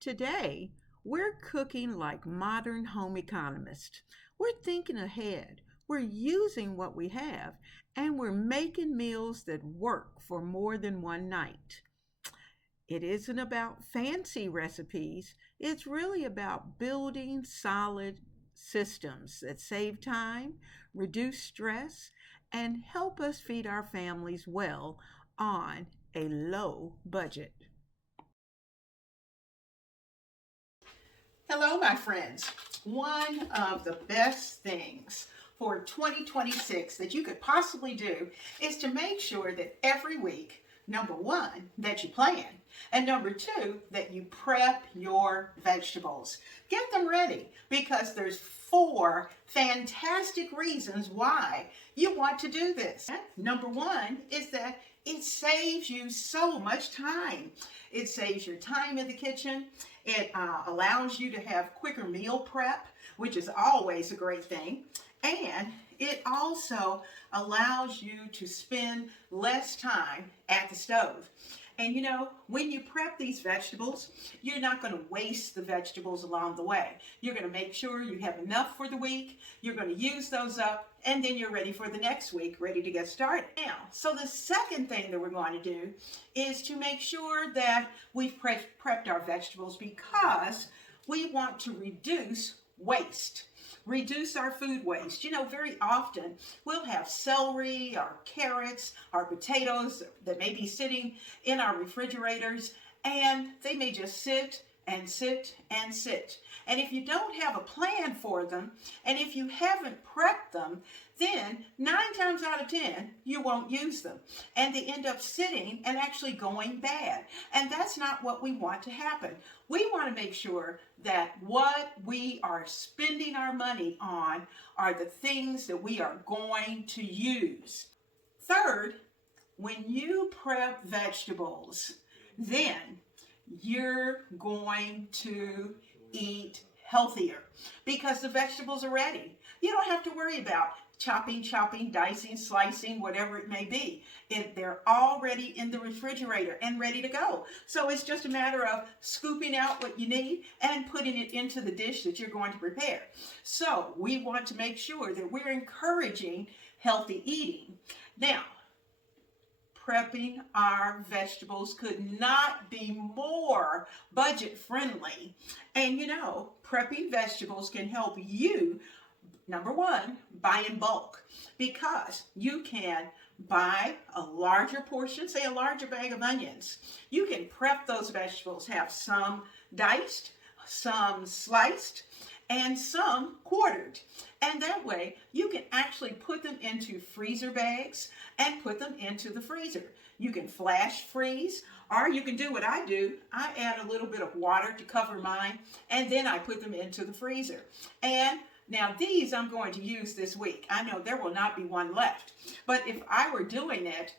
Today, we're cooking like modern home economists. We're thinking ahead, we're using what we have, and we're making meals that work for more than one night. It isn't about fancy recipes, it's really about building solid systems that save time, reduce stress, and help us feed our families well on a low budget. Hello, my friends. One of the best things for 2026 that you could possibly do is to make sure that every week, number one, that you plan, and number two, that you prep your vegetables. Get them ready because there's four fantastic reasons why you want to do this. Number one is that it saves you so much time. It saves your time in the kitchen. It allows you to have quicker meal prep, which is always a great thing. And it also allows you to spend less time at the stove. And you know, when you prep these vegetables, you're not going to waste the vegetables along the way. You're going to make sure you have enough for the week. You're going to use those up, and then you're ready for the next week, ready to get started. Now, so the second thing that we're going to do is to make sure that we've prepped our vegetables because we want to reduce waste. Reduce our food waste. You know, very often we'll have celery, our carrots, our potatoes that may be sitting in our refrigerators, and they may just sit and sit and sit. And if you don't have a plan for them, and if you haven't prepped them, then 9 times out of 10, you won't use them. And they end up sitting and actually going bad. And that's not what we want to happen. We want to make sure that what we are spending our money on are the things that we are going to use. Third, when you prep vegetables, then you're going to eat healthier because the vegetables are ready. You don't have to worry about chopping, dicing, slicing, whatever it may be. They're already in the refrigerator and ready to go. So it's just a matter of scooping out what you need and putting it into the dish that you're going to prepare. So we want to make sure that we're encouraging healthy eating. Now, prepping our vegetables could not be more budget friendly. And you know, prepping vegetables can help you, number one, buy in bulk, because you can buy a larger portion, say a larger bag of onions. You can prep those vegetables, have some diced, some sliced, and some quartered. And that way you can actually put them into freezer bags and put them into the freezer. You can flash freeze, or you can do what I do. I add a little bit of water to cover mine, and then I put them into the freezer. And now these I'm going to use this week. I know there will not be one left. But if I were doing it,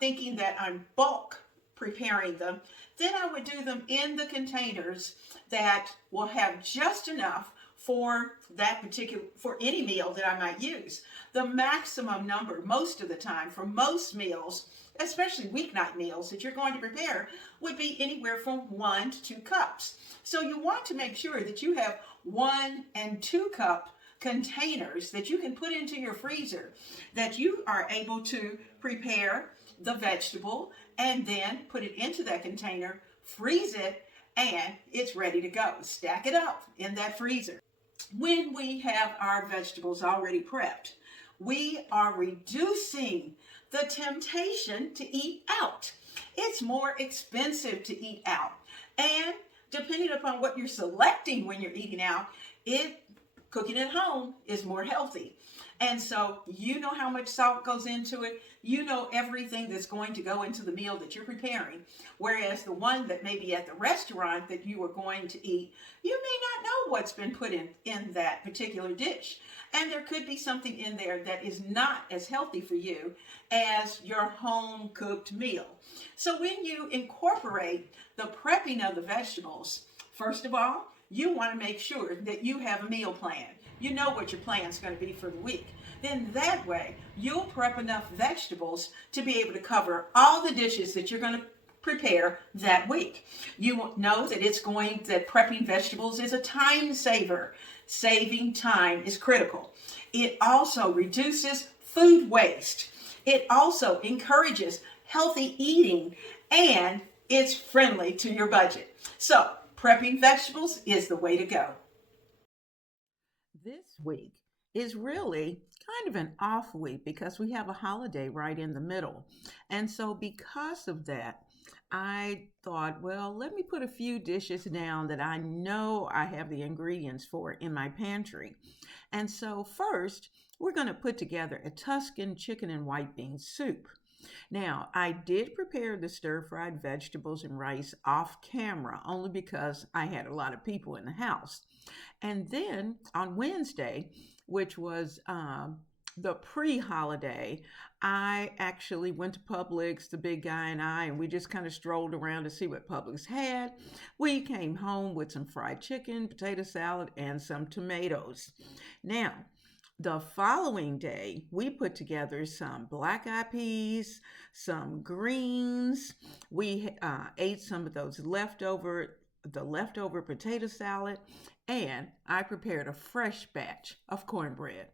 thinking that I'm bulk preparing them, then I would do them in the containers that will have just enough for that particular, for any meal that I might use. The maximum number most of the time for most meals, especially weeknight meals that you're going to prepare, would be anywhere from 1 to 2 cups. So you want to make sure that you have 1 and 2 cup containers that you can put into your freezer, that you are able to prepare the vegetable and then put it into that container, freeze it, and it's ready to go. Stack it up in that freezer. When we have our vegetables already prepped, we are reducing the temptation to eat out. It's more expensive to eat out. And depending upon what you're selecting when you're eating out, cooking at home is more healthy. And so you know how much salt goes into it. You know everything that's going to go into the meal that you're preparing. Whereas the one that may be at the restaurant that you are going to eat, you may not know what's been put in that particular dish. And there could be something in there that is not as healthy for you as your home cooked meal. So when you incorporate the prepping of the vegetables, first of all, you want to make sure that you have a meal plan. You know what your plan is going to be for the week. Then that way, you'll prep enough vegetables to be able to cover all the dishes that you're going to prepare that week. You know that prepping vegetables is a time saver. Saving time is critical. It also reduces food waste. It also encourages healthy eating, and it's friendly to your budget. So, prepping vegetables is the way to go. This week is really kind of an off week because we have a holiday right in the middle. And so, because of that, I thought, well, let me put a few dishes down that I know I have the ingredients for in my pantry. And so, first, we're going to put together a Tuscan chicken and white bean soup. Now, I did prepare the stir-fried vegetables and rice off camera only because I had a lot of people in the house. And then on Wednesday, which was the pre-holiday, I actually went to Publix, the big guy and we just kind of strolled around to see what Publix had. We came home with some fried chicken, potato salad, and some tomatoes. Now, the following day, we put together some black eyed peas, some greens. We ate some of the leftover potato salad, and I prepared a fresh batch of cornbread.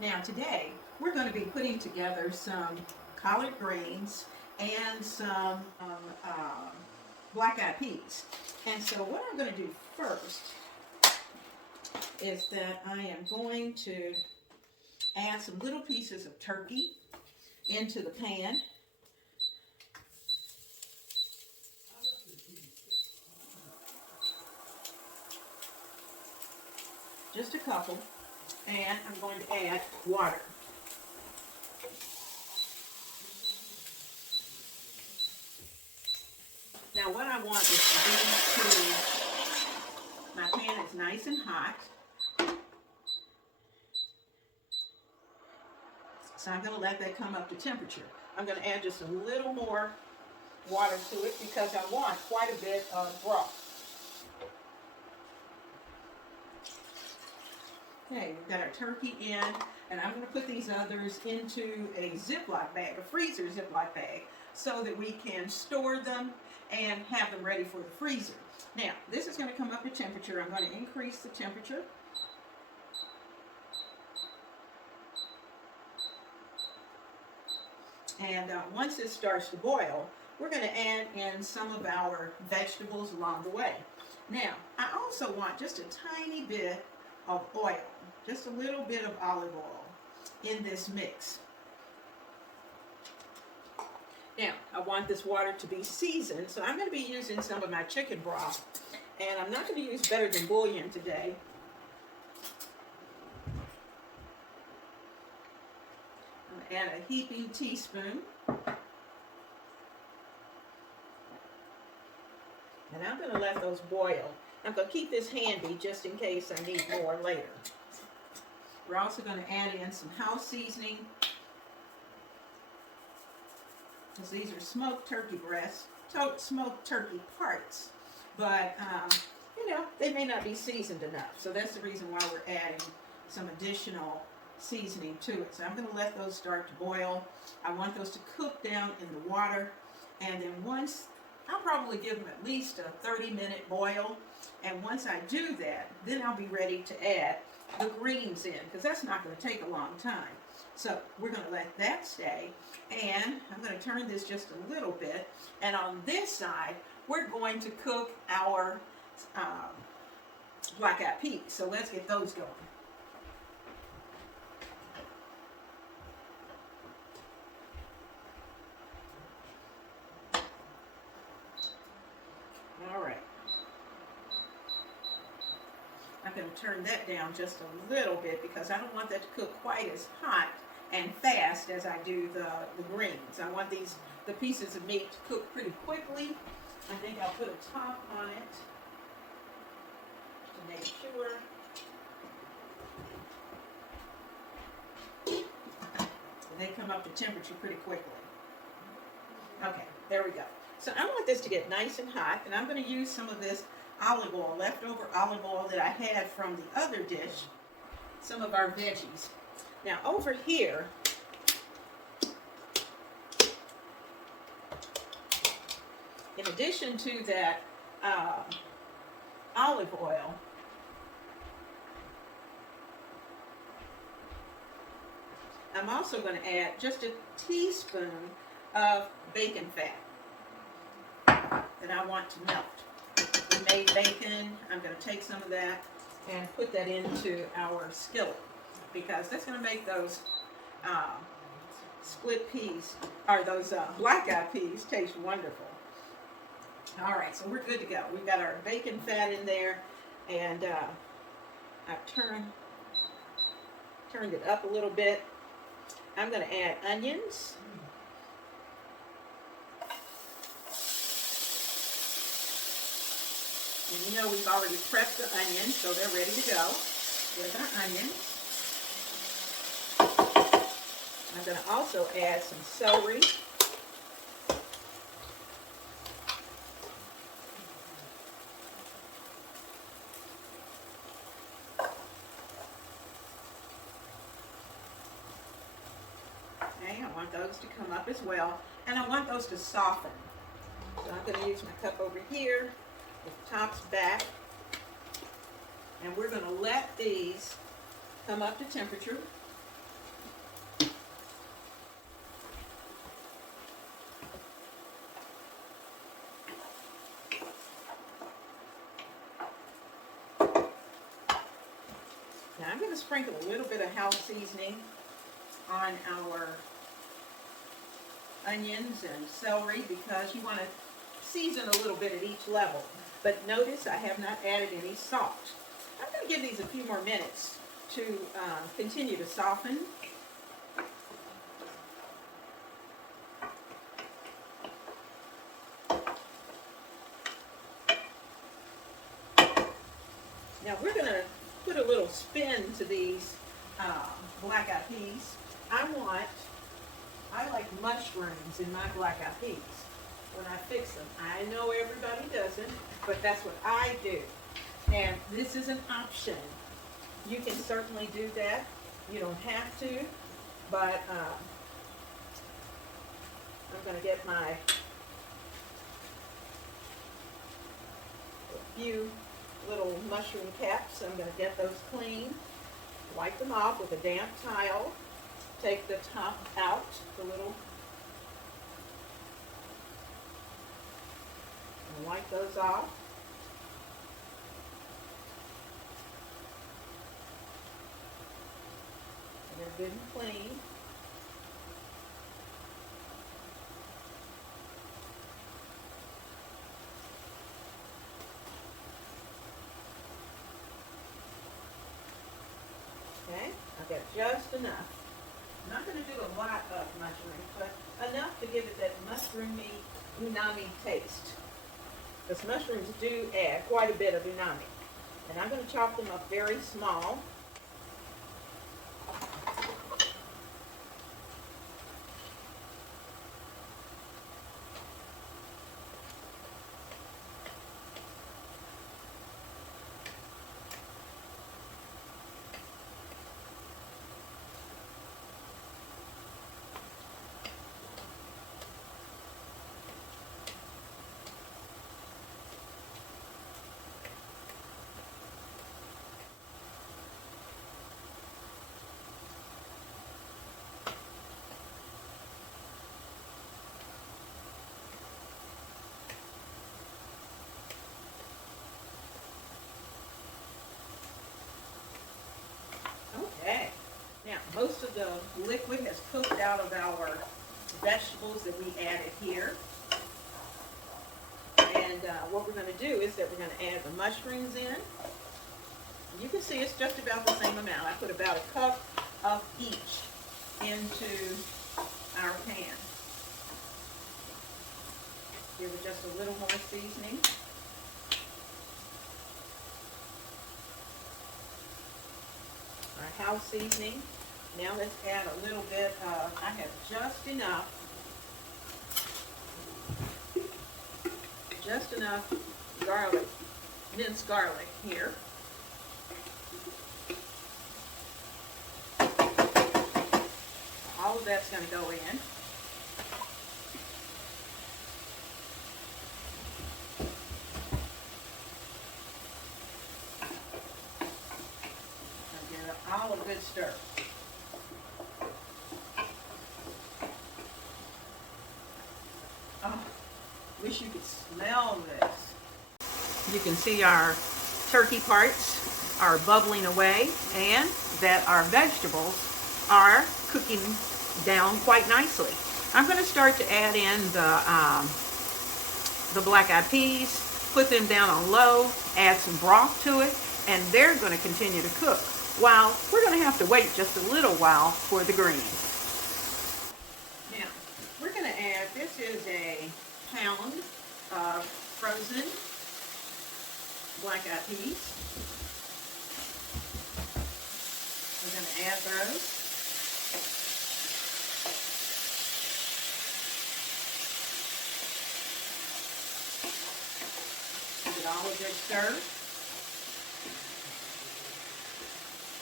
Now today, we're going to be putting together some collard greens and some black-eyed peas. And so what I'm going to do first is that I am going to add some little pieces of turkey into the pan. Just a couple. And I'm going to add water. Now what I want is for these to, my pan is nice and hot. So I'm going to let that come up to temperature. I'm going to add just a little more water to it because I want quite a bit of broth. Okay, we've got our turkey in, and I'm going to put these others into a Ziploc bag, a freezer Ziploc bag, so that we can store them and have them ready for the freezer. Now, this is going to come up to temperature. I'm going to increase the temperature. And once it starts to boil, we're going to add in some of our vegetables along the way. Now, I also want just a tiny bit of oil, just a little bit of olive oil in this mix. Now, I want this water to be seasoned, so I'm going to be using some of my chicken broth, and I'm not going to use better than bouillon today. I'm going to add a heaping teaspoon, and I'm going to let those boil. I'm going to keep this handy just in case I need more later. We're also going to add in some house seasoning, because these are smoked turkey breasts, smoked turkey parts, but you know, they may not be seasoned enough. So that's the reason why we're adding some additional seasoning to it. So I'm going to let those start to boil. I want those to cook down in the water, and then once, I'll probably give them at least a 30-minute boil. And once I do that, then I'll be ready to add the greens in, because that's not going to take a long time. So we're going to let that stay, and I'm going to turn this just a little bit. And on this side, we're going to cook our black-eyed peas. So let's get those going. All right. I'm going to turn that down just a little bit because I don't want that to cook quite as hot and fast as I do the greens. I want the pieces of meat to cook pretty quickly. I think I'll put a top on it to make sure. They come up to temperature pretty quickly. Okay, there we go. So I want this to get nice and hot, and I'm going to use some of this olive oil, leftover olive oil that I had from the other dish, some of our veggies. Now over here, in addition to that olive oil, I'm also going to add just a teaspoon of bacon fat that I want to melt. We made bacon. I'm going to take some of that and put that into our skillet, because that's going to make those split peas, or those black-eyed peas, taste wonderful. All right, so we're good to go. We've got our bacon fat in there, and I've turned it up a little bit. I'm going to add onions. And you know we've already prepped the onions, so they're ready to go with our onions. I'm going to also add some celery. Okay, I want those to come up as well, and I want those to soften. So I'm going to use my cup over here. The top's back, and we're going to let these come up to temperature. sprinkle a little bit of house seasoning on our onions and celery because you want to season a little bit at each level. But notice I have not added any salt. I'm going to give these a few more minutes to continue to soften. Now we're going to put a little spin to these black-eyed peas. I like mushrooms in my black-eyed peas when I fix them. I know everybody doesn't, but that's what I do. And this is an option. You can certainly do that. You don't have to, but I'm going to get a few little mushroom caps. I'm going to get those clean, wipe them off with a damp towel, take the top out, and wipe those off. They're good and clean. Okay, I've got just enough. I'm not going to do a lot of mushrooms, but enough to give it that mushroomy, umami taste. Because mushrooms do add quite a bit of umami. And I'm going to chop them up very small. Okay, now most of the liquid has cooked out of our vegetables that we added here. And what we're going to do is that we're going to add the mushrooms in. You can see it's just about the same amount. I put about a cup of each into our pan. Give it just a little more seasoning. Our house seasoning. Now let's add a little bit of, I have just enough garlic, minced garlic here. All of that's going to go in. All a good stir. Oh, wish you could smell this. You can see our turkey parts are bubbling away and that our vegetables are cooking down quite nicely. I'm going to start to add in the black-eyed peas, put them down on low, add some broth to it, and they're going to continue to cook. While we're going to have to wait just a little while for the greens. Now, we're going to add, this is a pound of frozen black-eyed peas. We're going to add those. Give it all a good stir.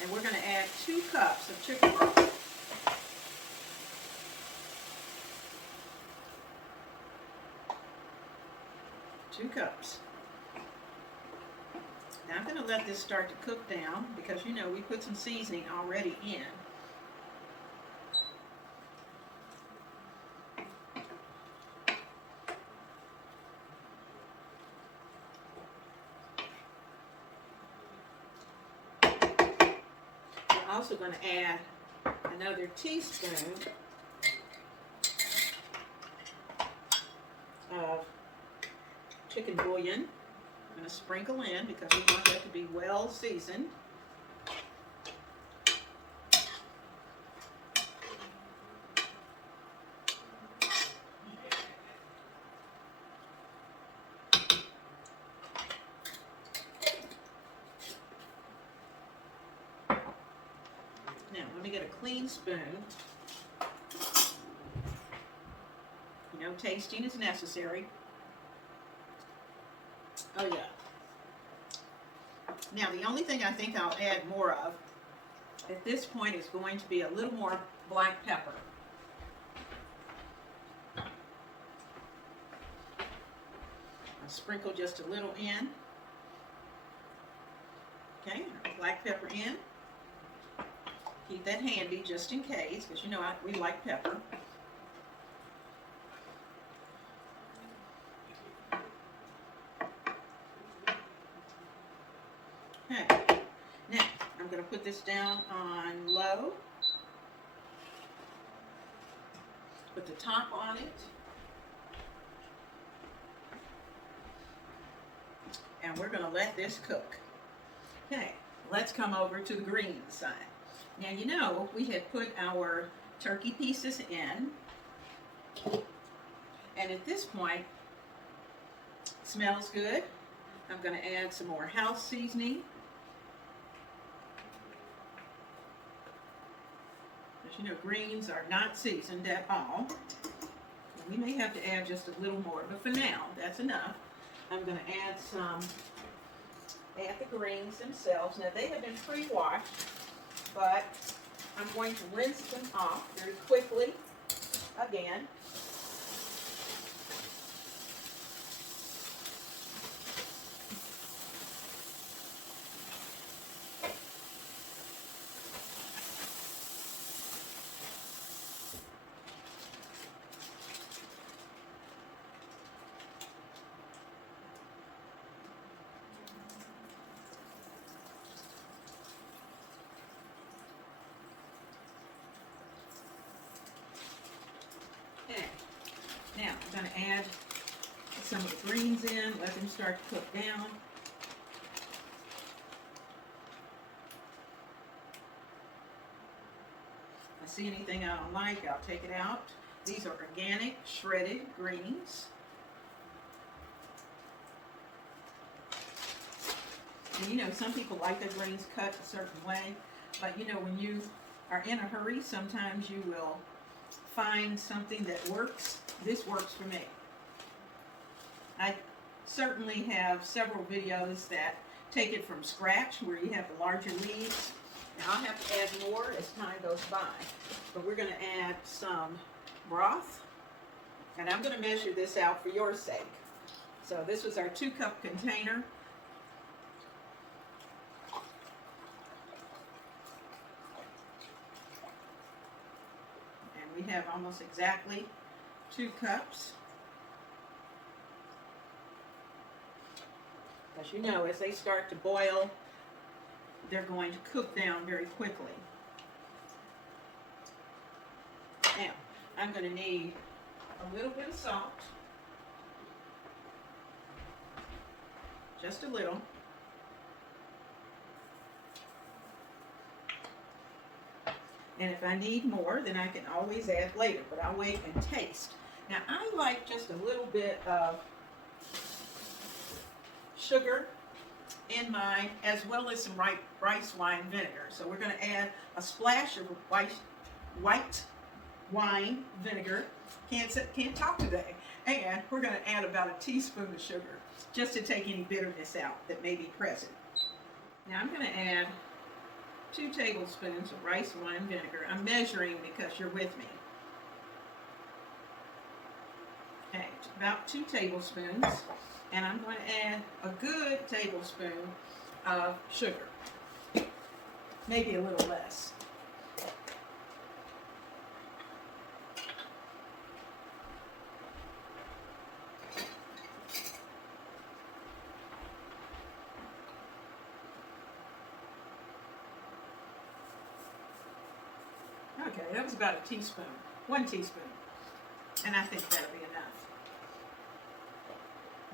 And we're going to add 2 cups of chicken broth. 2 cups. Now I'm going to let this start to cook down because you know we put some seasoning already in. also going to add another teaspoon of chicken bouillon. I'm going to sprinkle in because we want that to be well seasoned. Now, let me get a clean spoon. You know, tasting is necessary. Oh, yeah. Now, the only thing I think I'll add more of at this point is going to be a little more black pepper. I'll sprinkle just a little in. Okay, black pepper in. Keep that handy just in case, because you know we like pepper. Okay, now I'm going to put this down on low. Put the top on it. And we're going to let this cook. Okay, let's come over to the green side. Now, you know, we had put our turkey pieces in, and at this point, it smells good. I'm going to add some more house seasoning. As you know, greens are not seasoned at all. We may have to add just a little more, but for now, that's enough. I'm going to add the greens themselves. Now, they have been pre-washed, but I'm going to rinse them off very quickly again. Now, I'm going to add some of the greens in, let them start to cook down. If I see anything I don't like, I'll take it out. These are organic, shredded greens. And you know, some people like their greens cut a certain way, but you know, when you are in a hurry, sometimes you will find something that works. This works for me. I certainly have several videos that take it from scratch where you have the larger leaves. Now I'll have to add more as time goes by. But we're going to add some broth. And I'm going to measure this out for your sake. So this was our 2-cup container. And we have almost exactly 2 cups. As you know, as they start to boil, they're going to cook down very quickly. Now, I'm going to need a little bit of salt. Just a little. And if I need more, then I can always add later, but I'll wait and taste. Now, I like just a little bit of sugar in mine, as well as some rice wine vinegar. So we're going to add a splash of white wine vinegar. Can't talk today. And we're going to add about a teaspoon of sugar, just to take any bitterness out that may be present. Now I'm going to add 2 tablespoons of rice wine vinegar. I'm measuring because you're with me. Okay, about 2 tablespoons. And I'm going to add a good tablespoon of sugar. Maybe a little less. Okay, that was about a teaspoon, 1 teaspoon. And I think that'll be enough.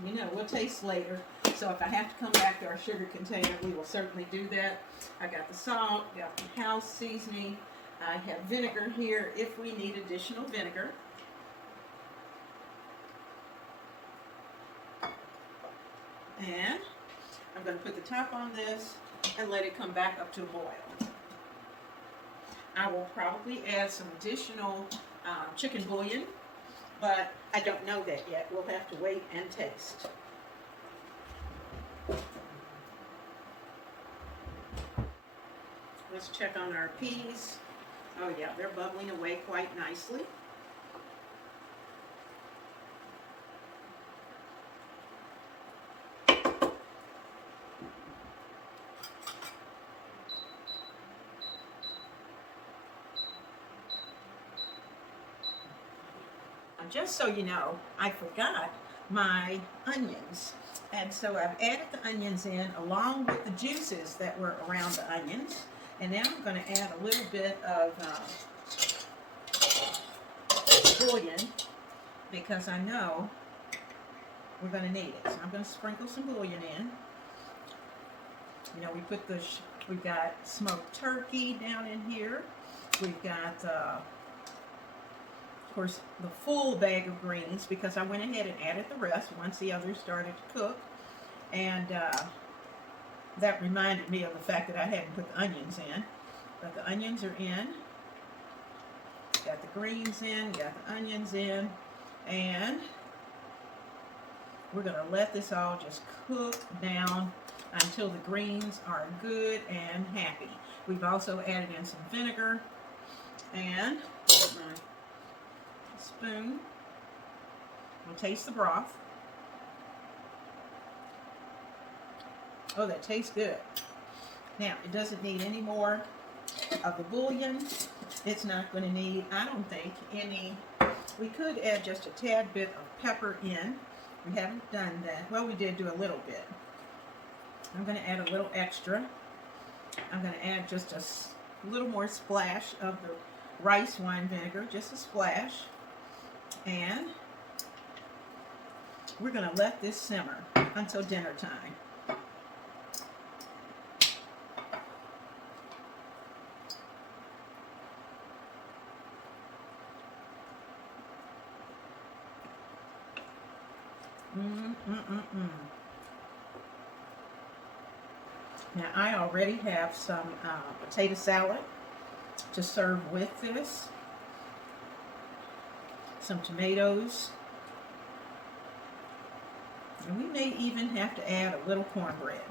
You know, we'll taste later. So if I have to come back to our sugar container, we will certainly do that. I got the salt, got the house seasoning. I have vinegar here if we need additional vinegar. And I'm going to put the top on this and let it come back up to a boil. I will probably add some additional chicken bouillon, but I don't know that yet. We'll have to wait and taste. Let's check on our peas. Oh yeah, they're bubbling away quite nicely. Just so you know, I forgot my onions. And so I've added the onions in along with the juices that were around the onions. And now I'm going to add a little bit of bouillon because I know we're going to need it. So I'm going to sprinkle some bouillon in. You know, we've got smoked turkey down in here. We've got of course, the full bag of greens because I went ahead and added the rest once the others started to cook. And that reminded me of the fact that I hadn't put the onions in. But the onions are in. Got the greens in, got the onions in. And we're going to let this all just cook down until the greens are good and happy. We've also added in some vinegar. And spoon. We'll taste the broth. Oh, that tastes good. Now, it doesn't need any more of the bouillon. It's not going to need, I don't think, any. We could add just a tad bit of pepper in. We haven't done that. Well, we did do a little bit. I'm going to add a little extra. I'm going to add just a little more splash of the rice wine vinegar, just a splash. And we're going to let this simmer until dinner time. Now I already have some potato salad to serve with this. Some tomatoes, and we may even have to add a little cornbread.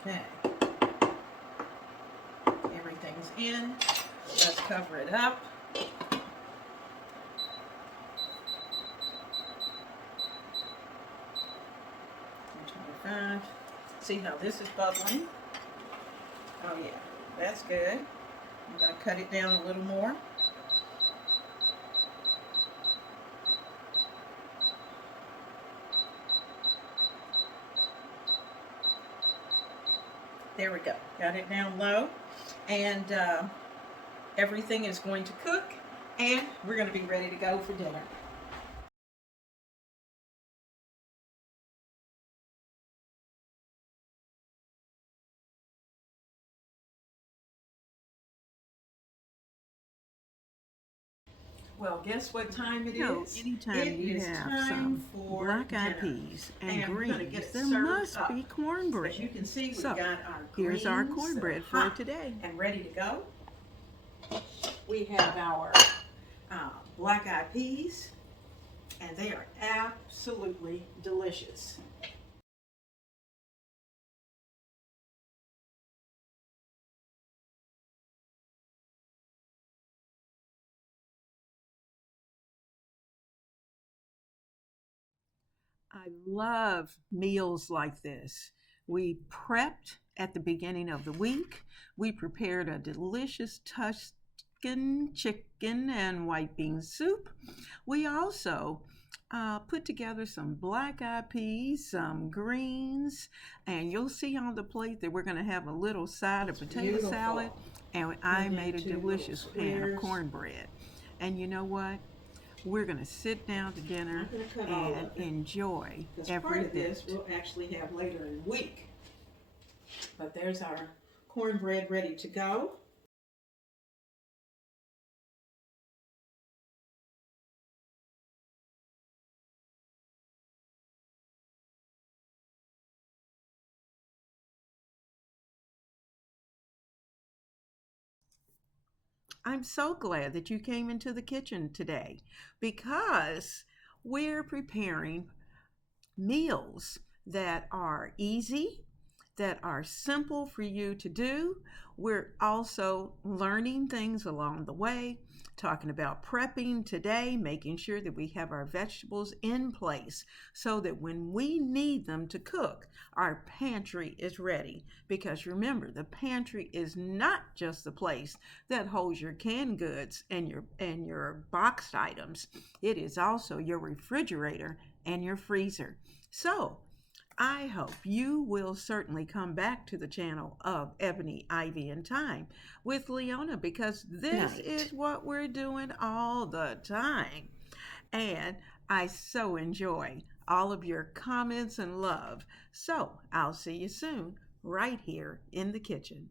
Okay, everything's in. Let's cover it up. See how this is bubbling? Oh yeah, that's good. I'm going to cut it down a little more. There we go. Got it down low. And everything is going to cook. And we're going to be ready to go for dinner. Well, guess what time it is? Anytime you have some black-eyed peas and greens, there must be cornbread. As you can see, we've got our here's our cornbread for today. And ready to go. We have our black-eyed peas, and they are absolutely delicious. I love meals like this. We prepped at the beginning of the week. We prepared a delicious Tuscan chicken and white bean soup. We also put together some black-eyed peas, some greens, and you'll see on the plate that we're going to have a little side of potato salad. And I Cut made a into delicious little pan of squares. cornbread. And you know what? We're going to sit down to dinner I'm going to cut all and of it, enjoy because every part of this bit. we'll actually have later in the week. But there's our cornbread ready to go. I'm so glad that you came into the kitchen today because we're preparing meals that are easy, that are simple for you to do. We're also learning things along the way, talking about prepping today, making sure that we have our vegetables in place so that when we need them to cook, our pantry is ready. Because remember, the pantry is not just the place that holds your canned goods and your boxed items. It is also your refrigerator and your freezer. So, I hope you will certainly come back to the channel of Ebony, Ivy, and Thyme with Leona, because this is what we're doing all the time. And I so enjoy all of your comments and love. So I'll see you soon right here in the kitchen.